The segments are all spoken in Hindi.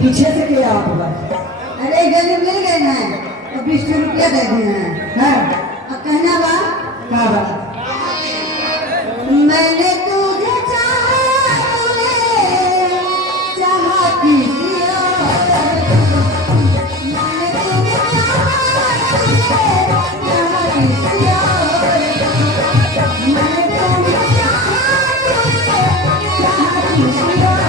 पीछे से क्या आप बस? अरे जब मिल गए हैं तो 20 रुपया दे दिए हैं। अब कहना बा क्या बात? मैंने तुझे चाहा, तूने चाहा किसी और। मैंने तुझे चाहा, तूने चाहा किसी और। मैंने तुझे चाहा, तूने चाहा किसी और।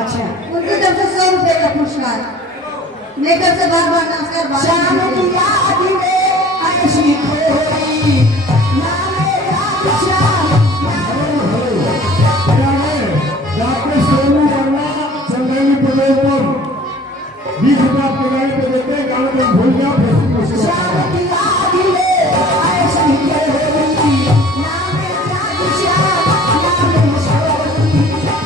अच्छा उनकी तरफ से 100 रुपए का पुरस्कार। मेरी तरफ से बार बार नमस्कार। शाम की याद में ऐसी खोई ना मेरा शाम डॉक्टर सोनू वर्मा चंदेली प्रदेश 20 रुपया आपके गाड़ी पे देते हैं। गाड़ी में भूल गया शाम की याद में ऐसी खोई ना मेरा शाम ना मेरा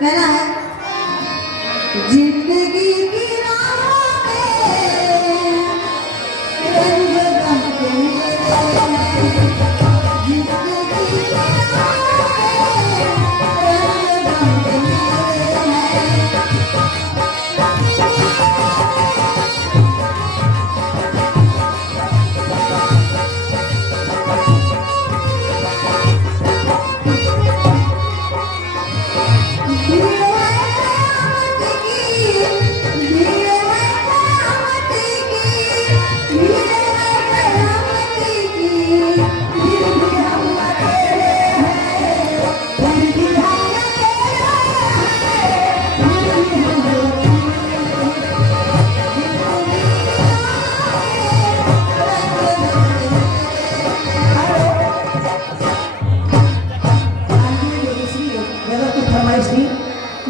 कहना है जिंदगी की राह में रंग गम के मेले जिंदगी की राह में रंग गम के मेले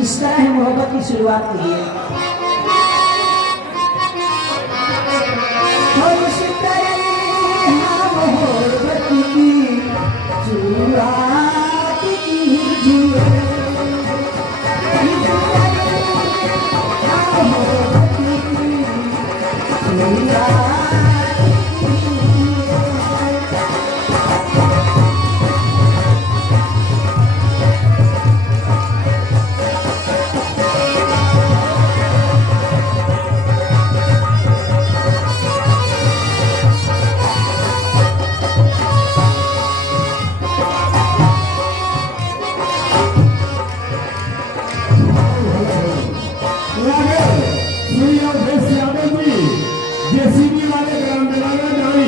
इस तरह है मोहब्बत की शुरुआत की है इस तरह मोहब्बत की शुरुआत कीजिए मोहब्बत की शुरुआत जेसीबी वाले ग्राम दिलाना जानी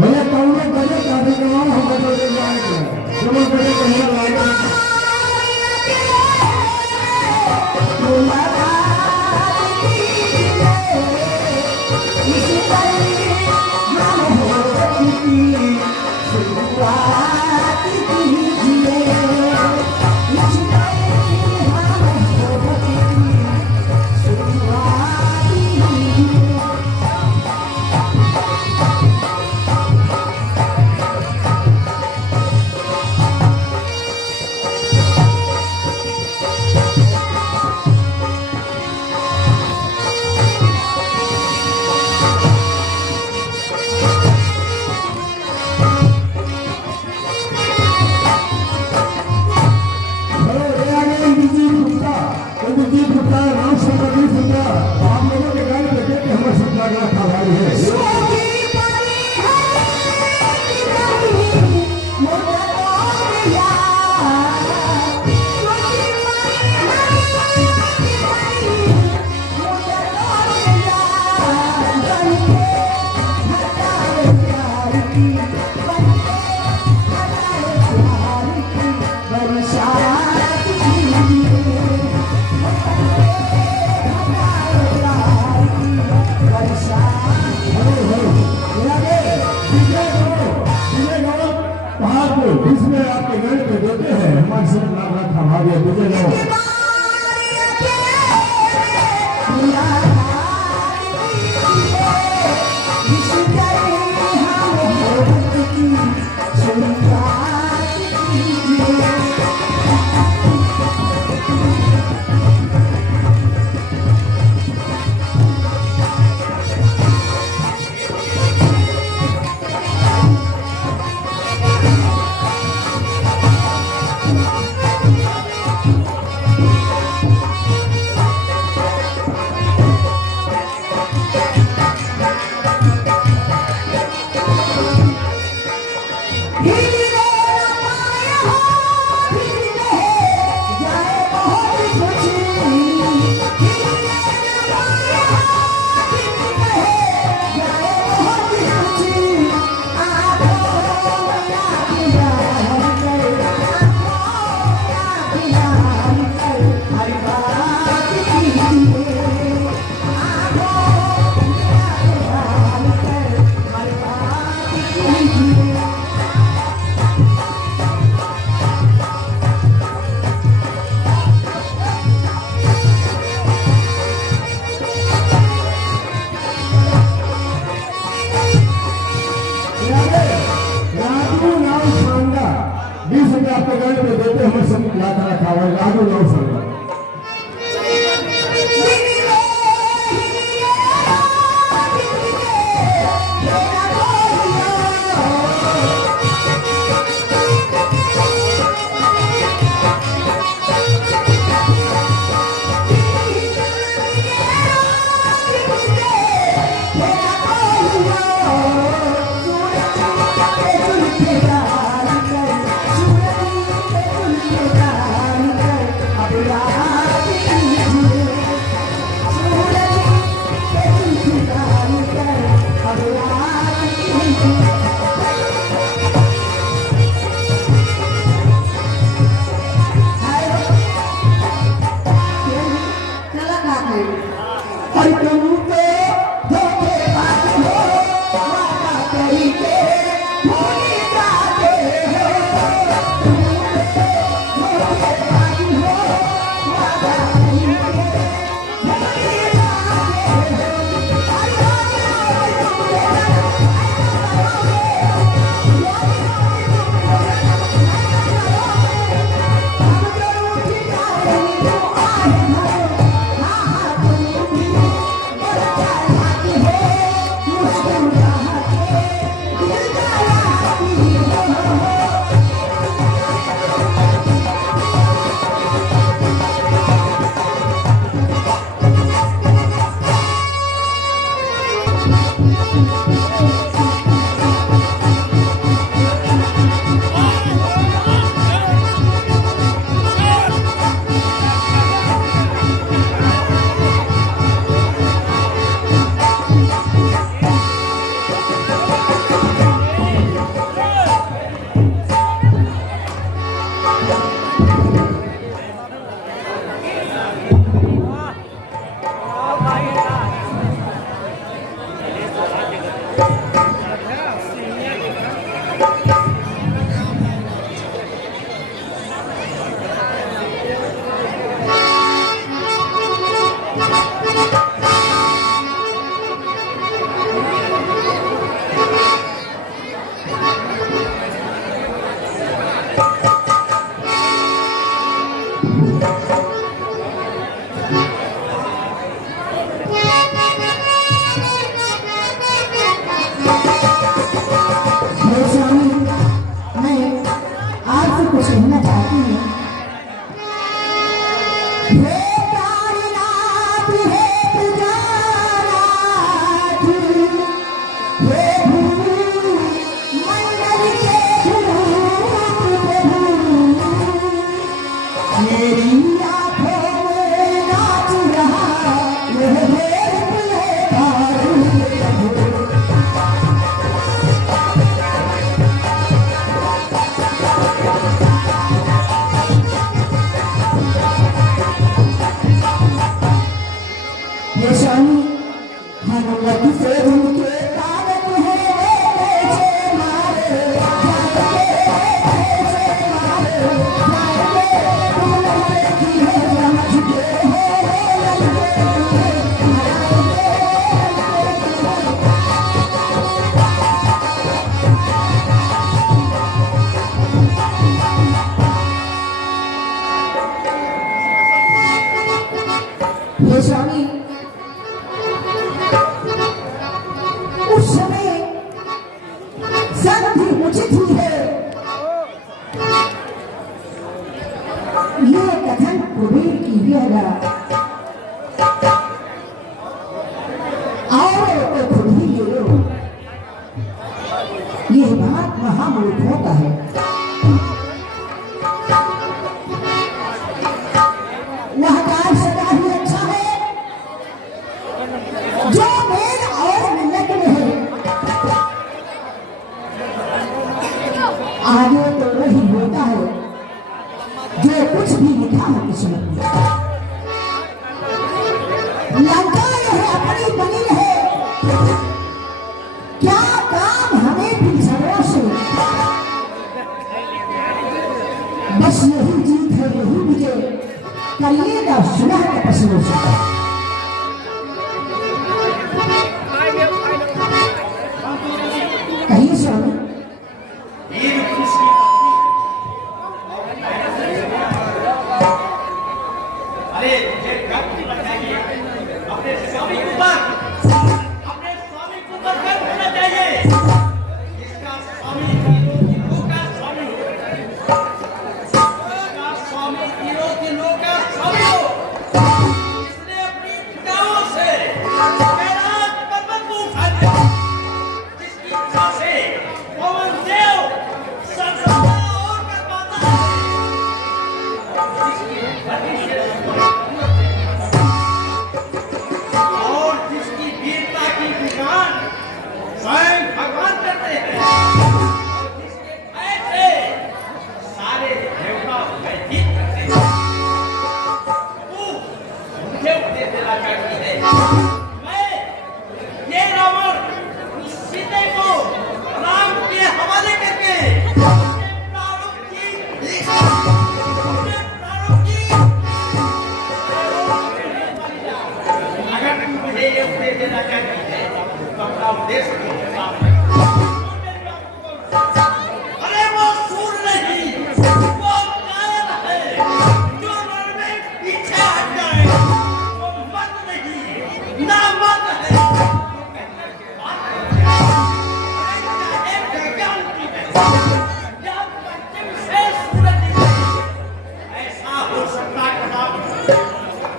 भले कौनो बजे काफी कमाओ हम बजे जाएंगे जब बजे कहीं लाएंगे लग से उनके तारक है कैसे मारे कैसे मारे तुम लड़की है समझते हो ये स्वामी उस समय संधि उचित ही है। ये कथन कुबेर की विहरा और तो खुद ही ले लो। ये बात महामूर्खों का है। वह कार्य सदा ही अच्छा है जो मेल और मिलत में है। आगे तो वही होता है जो कुछ भी लिखा है किस्मत में। लंका यह अपनी बनी है, क्या काम हमें पिछड़ों से। बस यही जीत है, यही विजय करिएगा सुलह के पशुओं से। कहिए स्वामी। अरे ये व्यक्ति बताइए अपने स्वामी को बरकत होना चाहिए। इसका स्वामी हीरो का स्वामी हो, इसका स्वामी हीरो का स्वामी हो। इसने अपनी पिताओं से कैलाश पर्वत को उठा दिया, जिसकी इच्छा से पवन देव संसार और कर पाता है। जिसकी धरती से और जिसकी वीरता की दुकान स्वयं भगवान करते हैं, और जिसके ऐसे सारे देवता भयभीत करते हैं, वो मुझे उपदेश देना चाहती है। मैं ये रावण इस सीते को राम के हवाले करके अपने प्राणों की अगर तुम मुझे ये उपदेश देना चाहती है तो अपना उपदेश अरे वो सूर नहीं, वो कायर है जो रण में पीछे हट जाए। वो मत नहीं, ना मत है। चाहे गगन की है या पश्चिम से सूरज निकले, ऐसा हो सकता है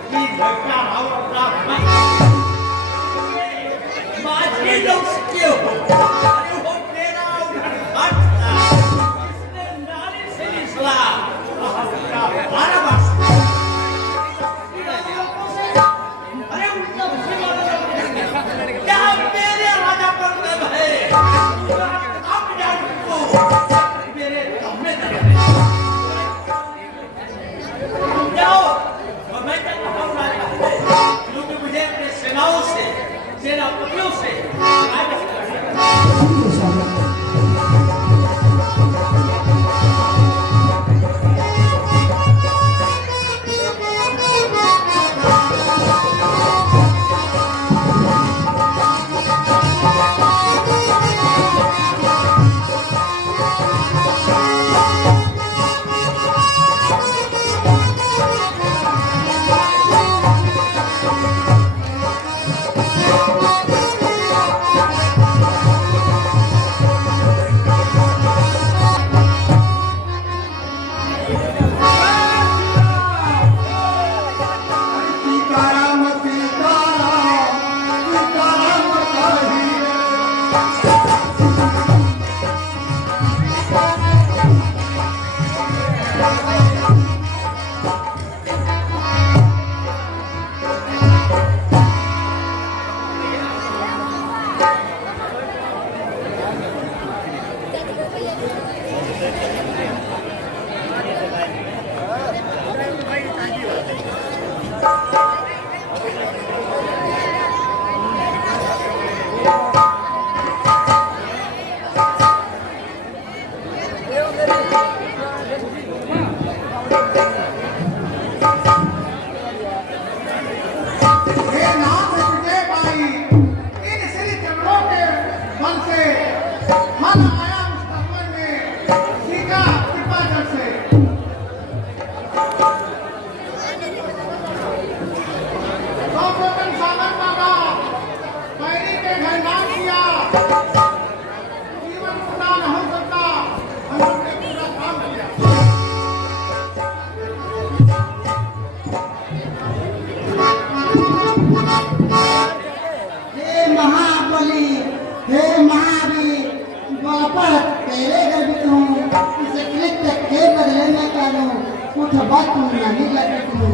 कि भगवान और ब्राह्मण माझी लोग क्यों हो। अरे वो तेरा उद्धार था, इसने नारी से निसला उसका 12 वर्ष। अरे उनका क्या मेरे राजा पर दम है, अब जान को मेरे दम में दम है। जाओ और मैं कहता हूँ राजा क्योंकि मुझे अपने सेनाओं से सेनापतियों से हे महावीर द्वापर तेरे गर्भित हूँ इसे कृत्य के बदले में करूँ कुछ बात तुम नहीं लगती हूँ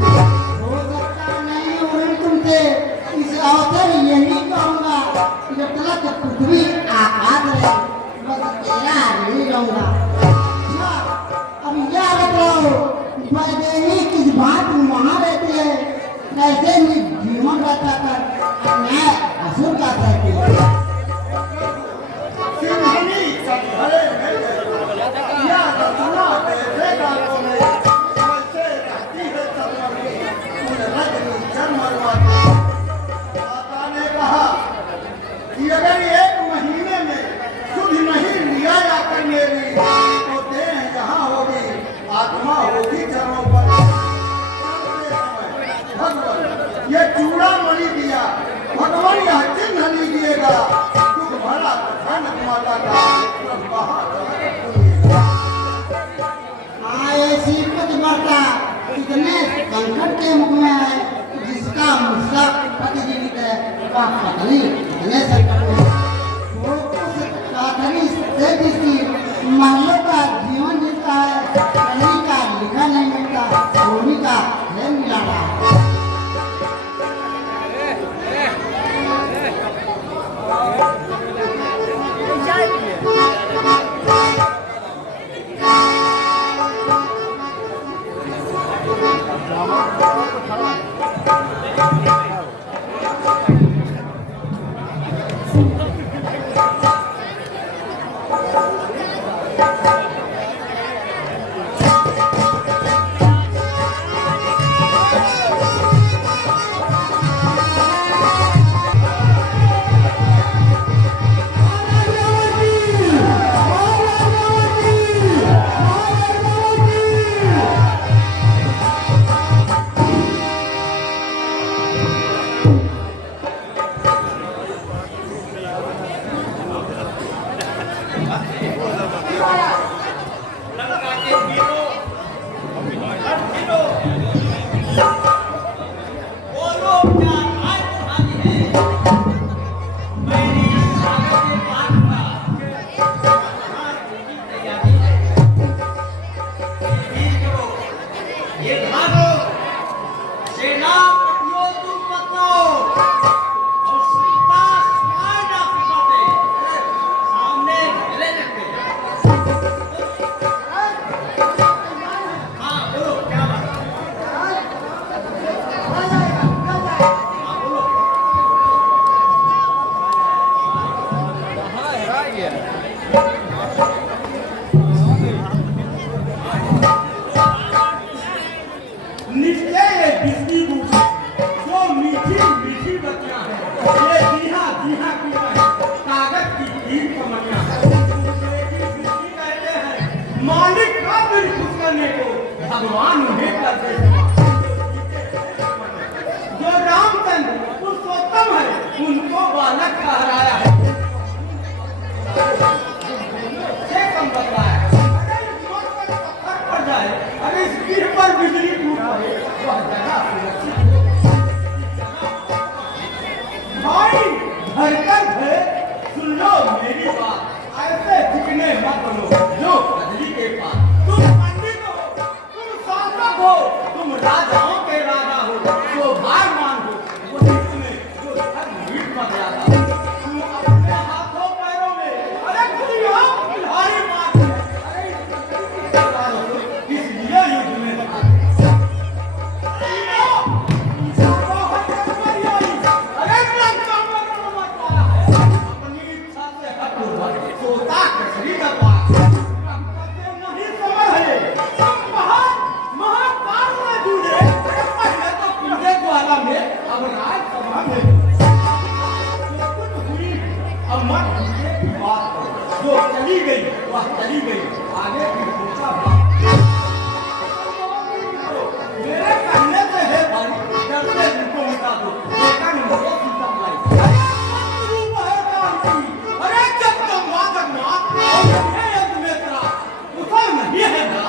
हो सकता नहीं उड़न तुमसे इस अवसर यही कहूँगा जब तक पृथ्वी आकाश रहे बस तेरा नहीं रहूँगा। अच्छा अब यह बताओ वैदेही किस बात में वहाँ रहती है कैसे जीवन रचा कर मैं असुर का कहती है। सिंहनी संभले में या रचना कैसे गानों में वैसे रहती है सतमती उन रजनी जन्मवाती। माता ने कहा कि अगर एक महीने में शुद्ध नहीं लिया जाकर मेरी तो देह जहाँ होगी आत्मा होगी चरणों पर। भगवान ये चूड़ा मणि दिया भगवान यह चिन्ह नहीं दिएगा भला कथानक माता का हाँ ऐसी कुछ वार्ता इतने संकट के मुख में है जिसका मुस्सा प्रतिजीवित है वह पत्नी इतने संकट में वो उस कातरी से जिसकी महलों का जीवन जीता है कहीं का लिखा नहीं मिलता सोनी का है मिला रहा। भगवान भेंट करते जो रामचंद्र पुरुषोत्तम है उनको बालक कहलाया है कम बताया अगर इस मोड़ पर पत्थर पड़ जाए अगर इस गिर पर बिजली टूट पड़े वह जगह सुरक्षित भाई धरकर है सुन लो मेरी बात ऐसे झुकने मत लो जो कजली के पास तुम राजाओं के राजा हो जो भारमान हो वो जिसमें जो धर्मवीर मत जाता तुम अपने हाथों पैरों में अरे खुदियों खिलाड़ी मार अरे इसलिए युद्ध में अपनी इच्छा से हट सोता कसरी का पास नहीं समझ है अब राज सभा में अब मत बात जो चली गई वह चली गई आगे की सोचा मेरे कहने से है भाई जब से उनको मिटा दो देखा नहीं मुझे सीता भाई अरे जब तक वादक मां में तेरा उसल नहीं है ना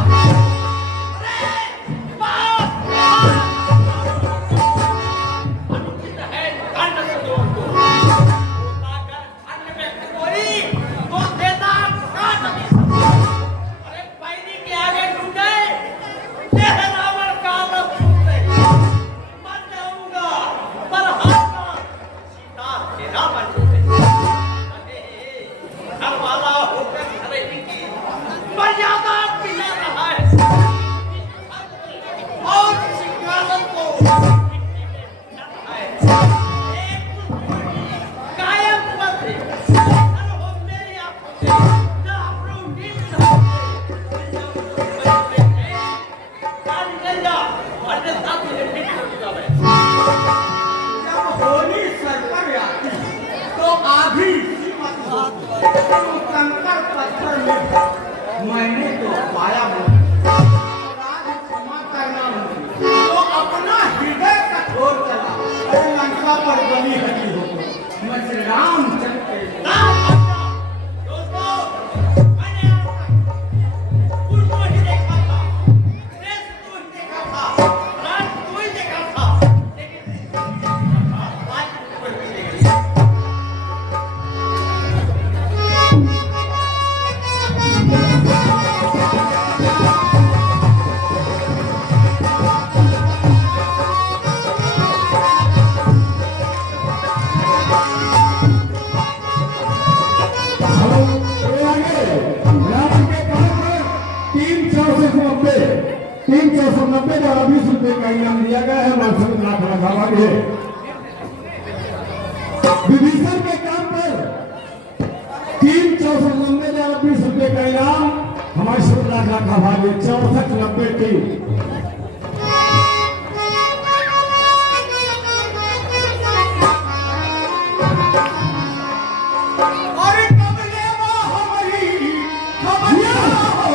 पर मैंने तो पाया हूँ राज क्षमा करना तो अपना हृदय कठोर चला अरे लंका पर बलि हटी हो मैं श्री रामचंद्र के दोस्तों मैंने उसको ही देखा था देश को ही देखा था राज को ही देखा था लेकिन राज को ही देखा तीन 490 द्वारा 20 रुपए का इनाम दिया गया है। मानसून लाख रखा है विभीषण के काम पर 3,490 द्वारा 20 रुपए का इनाम हमारे 16 लाख रखा भाग्य 6490 टीम। अरे कमले हमारी खबरिया हो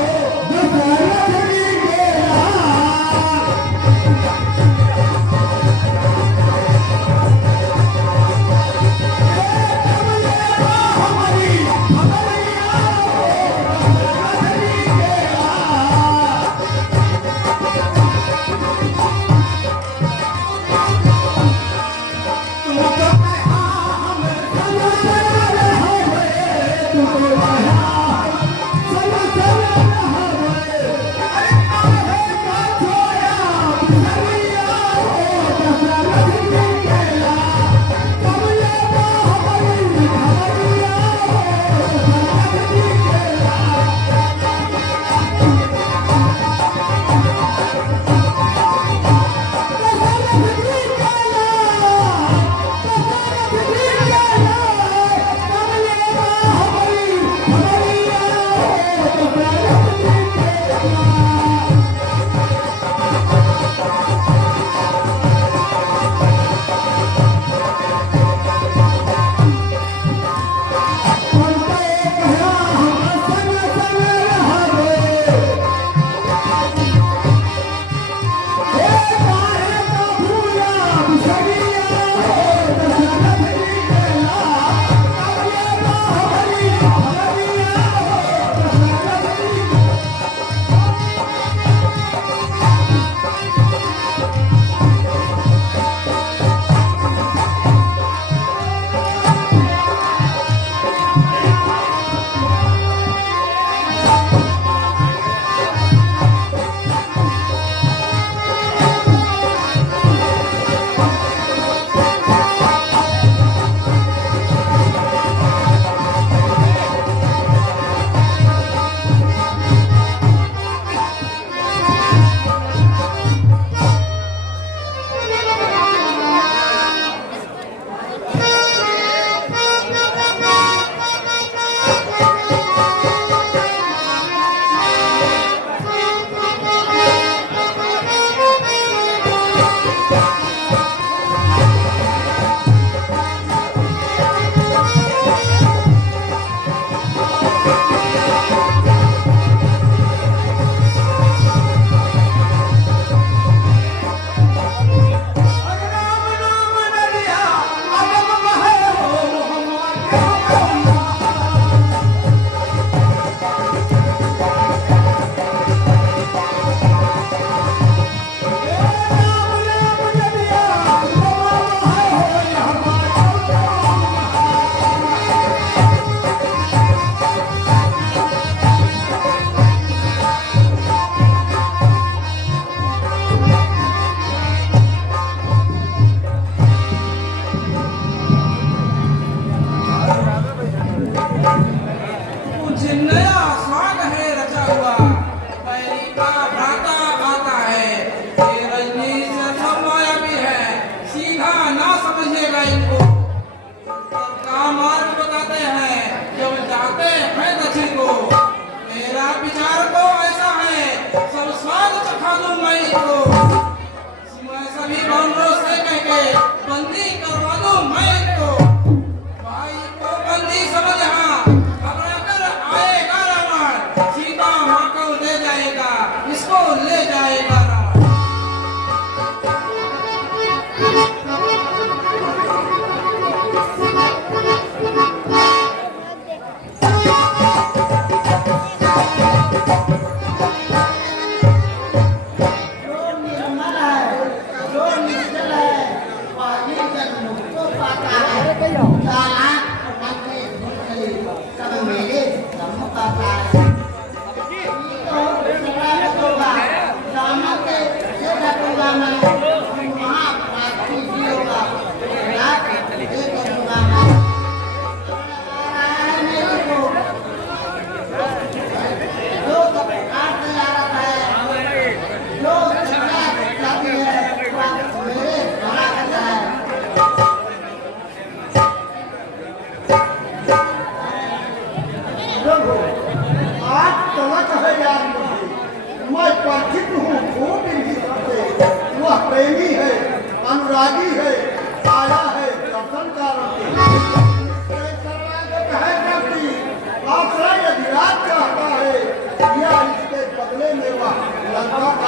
भाई को बंदी समझ हाँ घबरा कर आएगा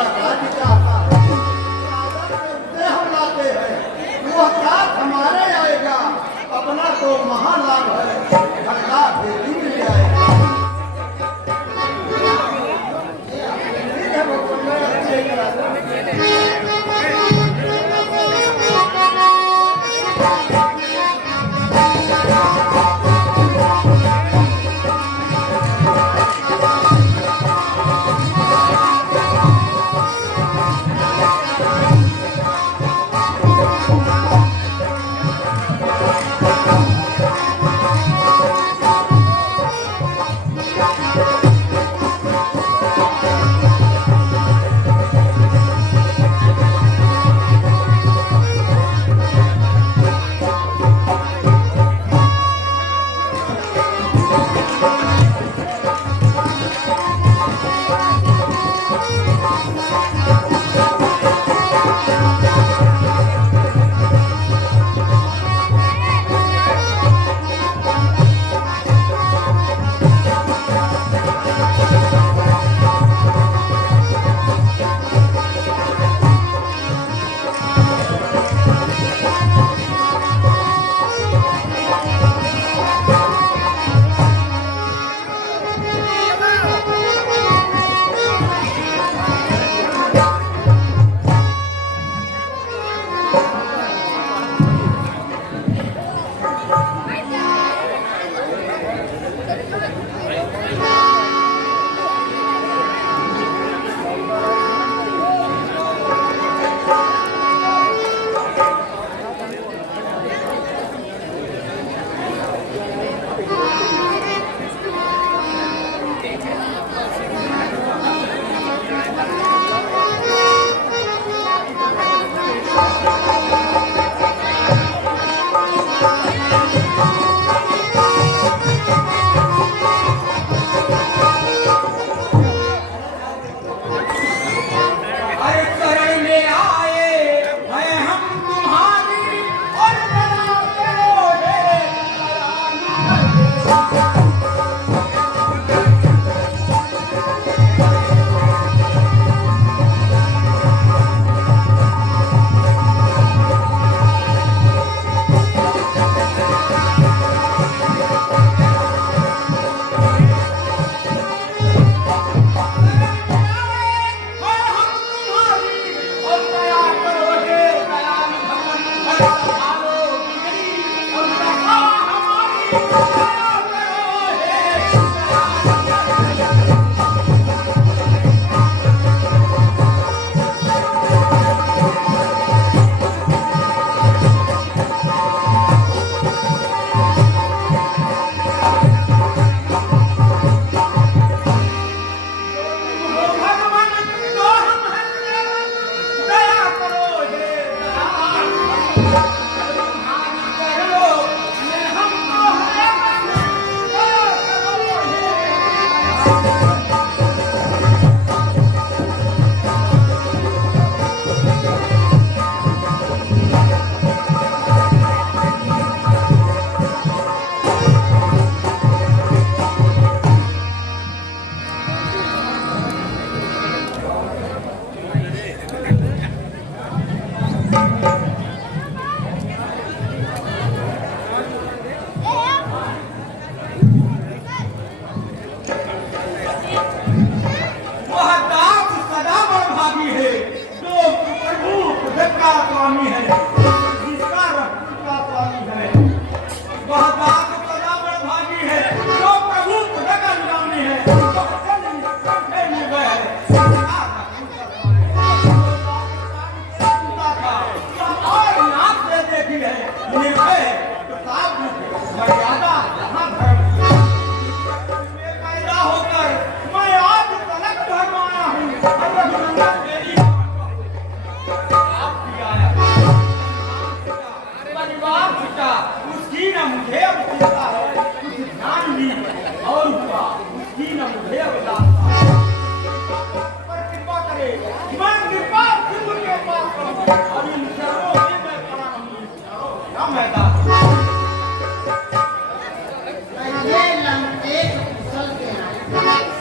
हमारा राज्य चाहता है। सागर से उसे हम लाते हैं, वो साथ हमारे आएगा, अपना तो महालाभ है, घंटा भेजी मिल जाएगा। ठीक है, वो मैं अच्छे कराता हूँ।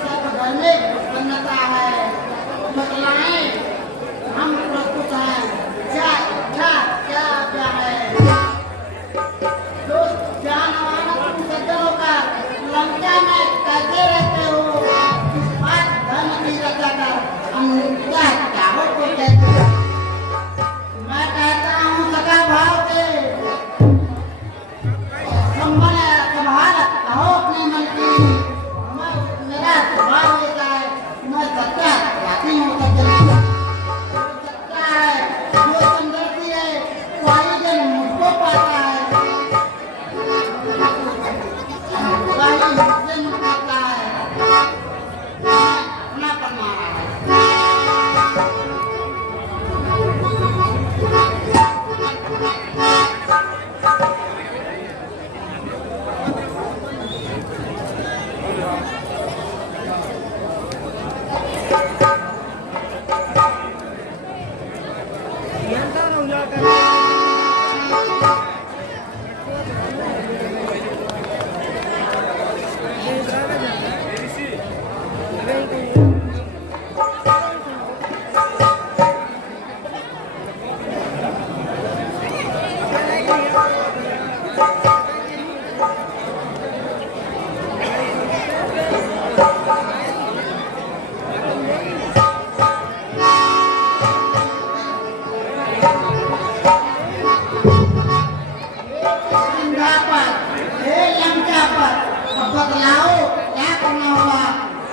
सब घर में प्रसन्नता है, महिलाएं लंका पर अब बतलाओ क्या करना होगा।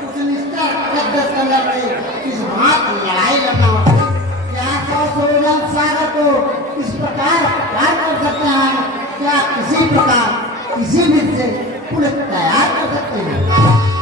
उस मिस्टर कद्दस कलर के इस बात लड़ाई लड़ना होगा। क्या 100 सोलर सागर को इस प्रकार प्यार कर सकते हैं? क्या किसी प्रकार किसी भी से पुलिस तैयार कर सकते हैं?